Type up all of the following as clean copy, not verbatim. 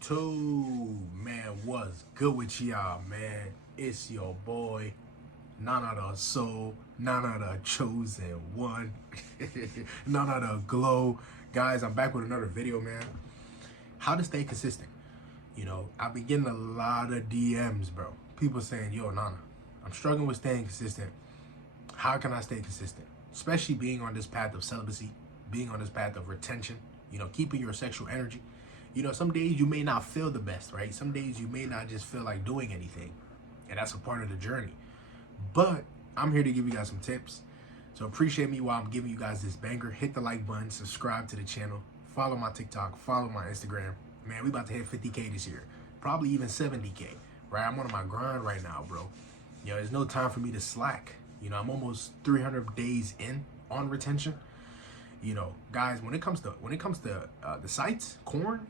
YouTube, man, what's good with y'all, man? It's your boy, Nanathesoul, Nana the chosen one, Nana the glow. Guys, I'm back with another video, man. How to stay consistent. You know, I've been getting a lot of DMs, bro. People saying, yo, Nana, I'm struggling with staying consistent. How can I stay consistent? Especially being on this path of celibacy, being on this path of retention, you know, keeping your sexual energy. You know, some days you may not feel the best, right? Some days you may not just feel like doing anything. And that's a part of the journey. But I'm here to give you guys some tips. So appreciate me while I'm giving you guys this banger. Hit the like button, subscribe to the channel, follow my TikTok, follow my Instagram. Man, we about to hit 50K this year. Probably even 70K, right? I'm on my grind right now, bro. You know, there's no time for me to slack. You know, I'm almost 300 days in on retention. You know, guys, when it comes to the sites, corn,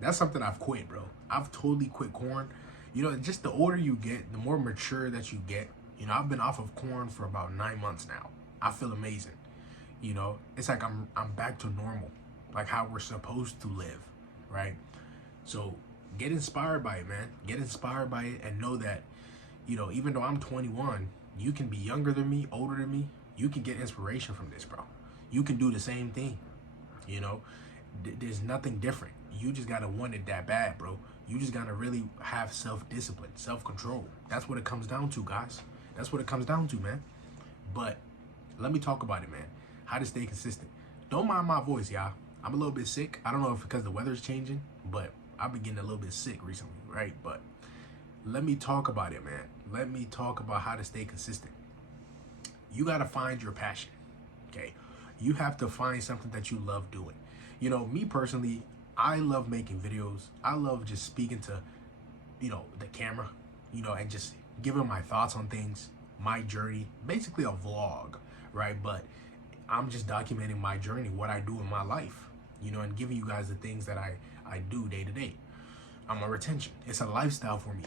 that's something I've quit, bro. I've totally quit corn. You know, just the older you get, the more mature that you get. You know, I've been off of corn for about 9 months now. I feel amazing. You know, it's like I'm back to normal, like how we're supposed to live, right? So get inspired by it, man. Get inspired by it and know that, you know, even though I'm 21, you can be younger than me, older than me. You can get inspiration from this, bro. You can do the same thing. You know, there's nothing different. You just gotta want it that bad, bro. You just gotta really have self-discipline, self-control. That's what it comes down to, guys. That's what it comes down to, man. But let me talk about it, man. How to stay consistent. Don't mind my voice, y'all. I'm a little bit sick. I don't know if because the weather's changing, but I've been getting a little bit sick recently, right? But let me talk about it, man. Let me talk about how to stay consistent. You gotta find your passion, okay? You have to find something that you love doing. You know, me personally, I love making videos. I love just speaking to, you know, the camera, you know, and just giving my thoughts on things, my journey, basically a vlog, right? But I'm just documenting my journey, what I do in my life, you know, and giving you guys the things that I do day to day. I'm a retention. It's a lifestyle for me.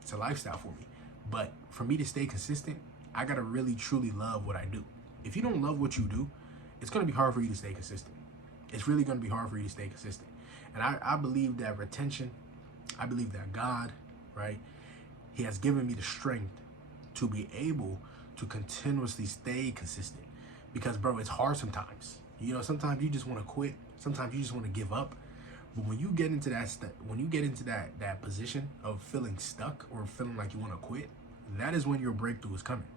It's a lifestyle for me. But for me to stay consistent, I gotta really, truly love what I do. If you don't love what you do, it's gonna be hard for you to stay consistent. It's really gonna be hard for you to stay consistent. And I believe that retention, I believe that God, right, he has given me the strength to be able to continuously stay consistent. Because, bro, it's hard sometimes. You know, sometimes you just want to quit. Sometimes you just want to give up. But when you get into that position of feeling stuck or feeling like you want to quit, that is when your breakthrough is coming.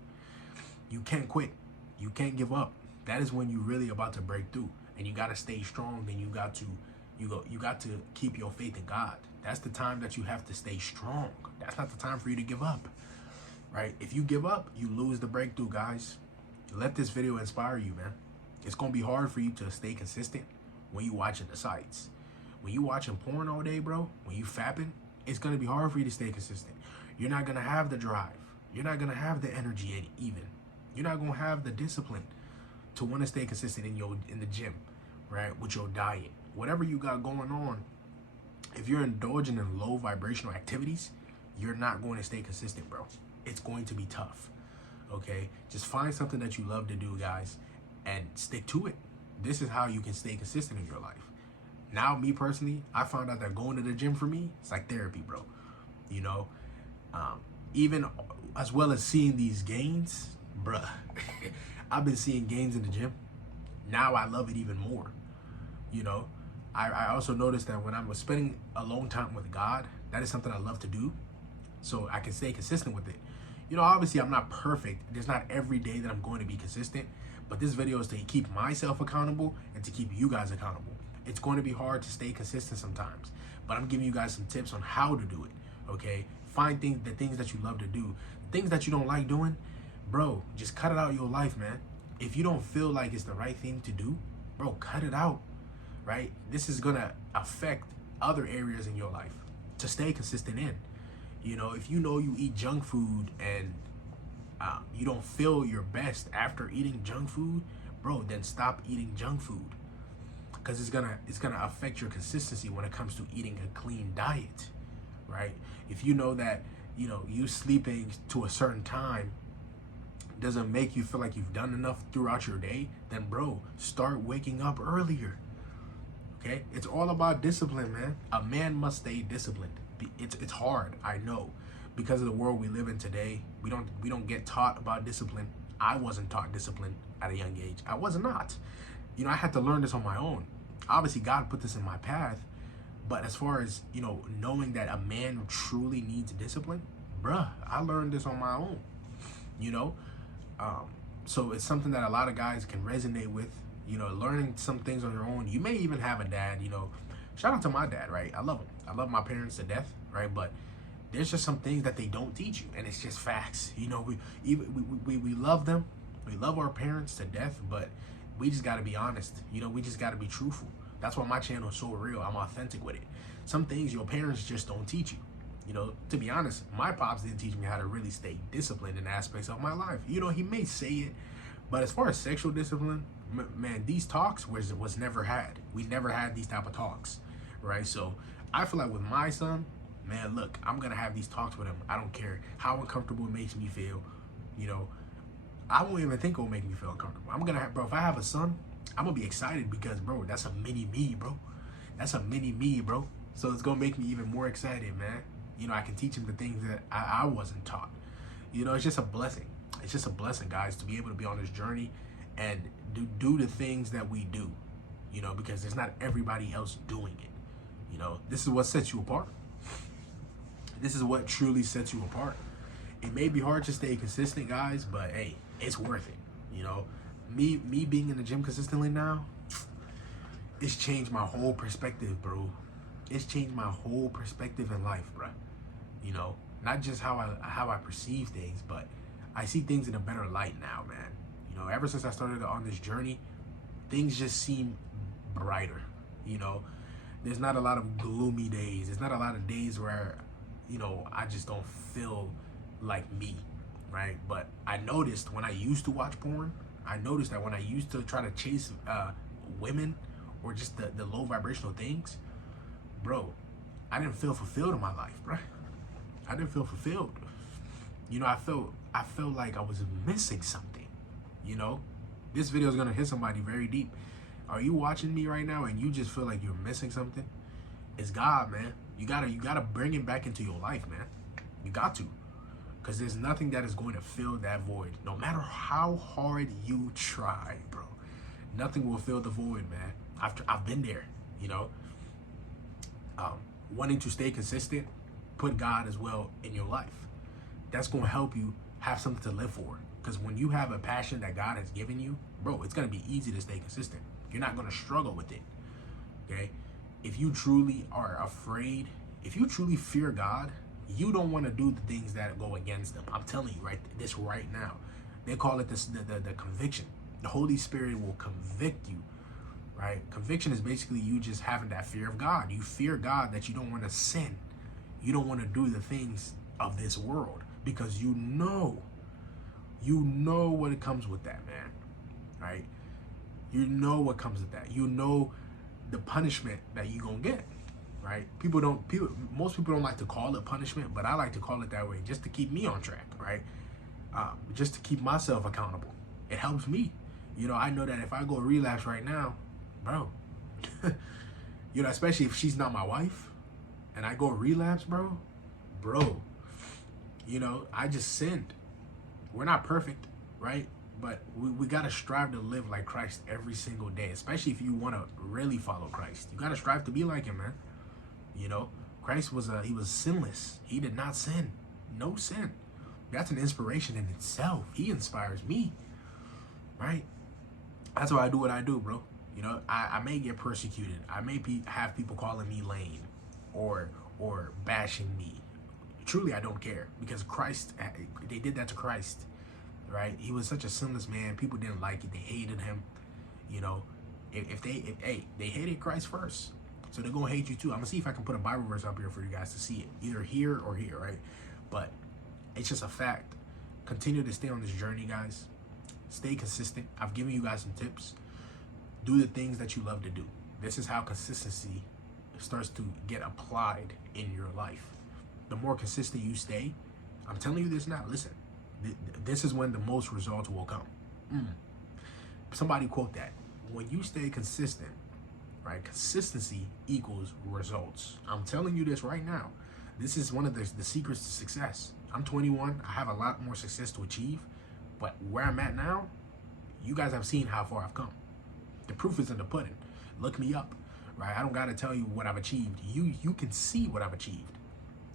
You can't quit. You can't give up. That is when you're really about to break through. And you got to stay strong, and you got to keep your faith in God. That's the time that you have to stay strong. That's not the time for you to give up, right? If you give up, you lose the breakthrough, guys. Let this video inspire you, man. It's going to be hard for you to stay consistent when you watching the sites. When you watching porn all day, bro, when you fapping, it's going to be hard for you to stay consistent. You're not going to have the drive. You're not going to have the energy even. You're not going to have the discipline to want to stay consistent in the gym, right? With your diet, whatever you got going on. If you're indulging in low vibrational activities, you're not going to stay consistent, bro. It's going to be tough, okay? Just find something that you love to do, guys, and stick to it. This is how you can stay consistent in your life. Now, me personally, I found out that going to the gym for me, it's like therapy, bro. You know, even as well as seeing these gains, bruh. I've been seeing gains in the gym. Now I love it even more. You know, I also noticed that when I was spending alone time with God, that is something I love to do, so I can stay consistent with it. You know, obviously I'm not perfect. There's not every day that I'm going to be consistent, but this video is to keep myself accountable and to keep you guys accountable. It's going to be hard to stay consistent sometimes, but I'm giving you guys some tips on how to do it, okay? Find the things that you love to do. Things that you don't like doing, bro, just cut it out of your life, man. If you don't feel like it's the right thing to do, bro, cut it out, right? This is gonna affect other areas in your life to stay consistent in. You know, if you know you eat junk food and you don't feel your best after eating junk food, bro, then stop eating junk food. Because it's gonna affect your consistency when it comes to eating a clean diet, right? If you know that, you know, you sleeping to a certain time doesn't make you feel like you've done enough throughout your day, then bro, start waking up earlier. Okay, it's all about discipline, man. A man must stay disciplined. It's hard, I know, because of the world we live in today. We don't get taught about discipline. I wasn't taught discipline at a young age. I was not. You know, I had to learn this on my own. Obviously, God put this in my path. But as far as, you know, knowing that a man truly needs discipline, bruh, I learned this on my own, you know? So it's something that a lot of guys can resonate with, you know, learning some things on your own. You may even have a dad, you know. Shout out to my dad, right? I love him. I love my parents to death, right? But there's just some things that they don't teach you, and it's just facts. You know, we love them. We love our parents to death, but we just got to be honest. You know, we just got to be truthful. That's why my channel is so real. I'm authentic with it. Some things your parents just don't teach you. You know, to be honest, my pops didn't teach me how to really stay disciplined in aspects of my life. You know, he may say it, but as far as sexual discipline, man, these talks was never had. We never had these type of talks, right? So I feel like with my son, man, look, I'm going to have these talks with him. I don't care how uncomfortable it makes me feel. You know, I won't even think it will make me feel uncomfortable. I'm going to have, bro, if I have a son, I'm going to be excited because, bro, that's a mini me, bro. That's a mini me, bro. So it's going to make me even more excited, man. You know, I can teach him the things that I wasn't taught. You know, it's just a blessing. It's just a blessing, guys, to be able to be on this journey and do the things that we do, you know, because there's not everybody else doing it. You know, this is what sets you apart. This is what truly sets you apart. It may be hard to stay consistent, guys, but hey, it's worth it. You know, me being in the gym consistently now, it's changed my whole perspective, bro. It's changed my whole perspective in life, bro. You know, not just how I perceive things, but I see things in a better light now, man. You know, ever since I started on this journey, things just seem brighter. You know, there's not a lot of gloomy days. There's not a lot of days where, you know, I just don't feel like me, right? But I noticed when I used to watch porn, I noticed that when I used to try to chase women or just the low vibrational things, bro, I didn't feel fulfilled in my life, bro. I didn't feel fulfilled. You know, I felt like I was missing something. You know, this video is gonna hit somebody very deep. Are you watching me right now and you just feel like you're missing something? It's God, man. You gotta bring him back into your life, man. You got to, because there's nothing that is going to fill that void. No matter how hard you try, bro, nothing will fill the void, man. I've been there. You know, wanting to stay consistent, put God as well in your life. That's going to help you have something to live for. Because when you have a passion that God has given you, bro, it's going to be easy to stay consistent. You're not going to struggle with it, okay? If you truly are afraid, if you truly fear God, you don't want to do the things that go against them. I'm telling you this right now. They call it the conviction. The Holy Spirit will convict you, right? Conviction is basically you just having that fear of God. You fear God that you don't want to sin. You don't want to do the things of this world because you know what it comes with that, man, right? You know what comes with that. You know the punishment that you're going to get, right? Most people don't like to call it punishment, but I like to call it that way just to keep me on track, right? Just to keep myself accountable. It helps me. You know, I know that if I go relapse right now, bro, you know, especially if she's not my wife, and I go relapse, bro, you know, I just sinned. We're not perfect, right? But we got to strive to live like Christ every single day, especially if you want to really follow Christ. You got to strive to be like him, man. You know, Christ he was sinless. He did not sin. No sin. That's an inspiration in itself. He inspires me, right? That's why I do what I do, bro. You know, I may get persecuted. I may have people calling me lame or bashing me. Truly, I don't care, because Christ, they did that to Christ, right? He was such a sinless man. People didn't like it. They hated him. You know, if they hated Christ first, so they're gonna hate you too. I'm gonna see if I can put a Bible verse up here for you guys to see it, either here or here, right? But it's just a fact. Continue to stay on this journey, guys. Stay consistent. I've given you guys some tips. Do the things that you love to do. This is how consistency starts to get applied in your life. The more consistent you stay, I'm telling you this now, listen, this is when the most results will come. Somebody quote that. When you stay consistent, right? Consistency equals results. I'm telling you this right now. This is one of the secrets to success. I'm 21. I have a lot more success to achieve, but where I'm at now, you guys have seen how far I've come. The proof is in the pudding. Look me up, right? I don't got to tell you what I've achieved. You can see what I've achieved.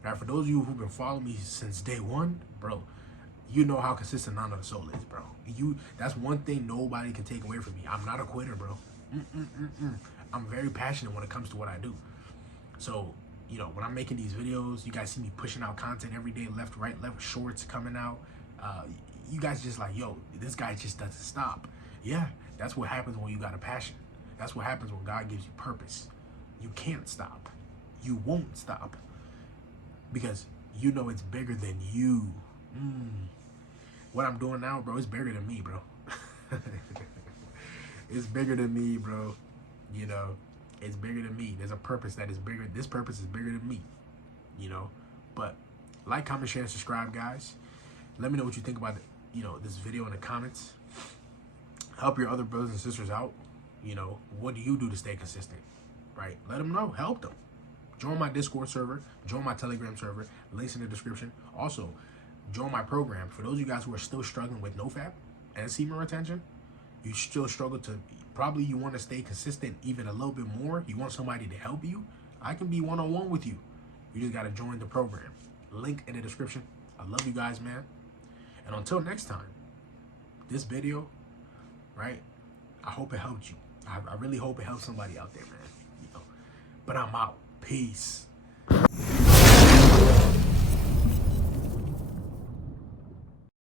Right? For those of you who've been following me since day one, bro, you know how consistent Nanathesoul is, bro. That's one thing nobody can take away from me. I'm not a quitter, bro. I'm very passionate when it comes to what I do. So, you know, when I'm making these videos, you guys see me pushing out content every day, left, right, left, shorts coming out. You guys just like, yo, this guy just doesn't stop. Yeah, that's what happens when you got a passion. That's what happens when God gives you purpose. You can't stop. You won't stop. Because you know it's bigger than you. What I'm doing now, bro, is bigger than me, bro. It's bigger than me, bro. You know, it's bigger than me. There's a purpose that is bigger. This purpose is bigger than me, you know. But like, comment, share, and subscribe, guys. Let me know what you think about, this video in the comments. Help your other brothers and sisters out. You know, what do you do to stay consistent, right? Let them know. Help them. Join my Discord server. Join my Telegram server. Links in the description. Also, join my program. For those of you guys who are still struggling with NoFap and semen retention, you still struggle to, probably you want to stay consistent even a little bit more. You want somebody to help you. I can be one-on-one with you. You just got to join the program. Link in the description. I love you guys, man. And until next time, this video, right, I hope it helped you. I really hope it helps somebody out there, man. But I'm out. Peace.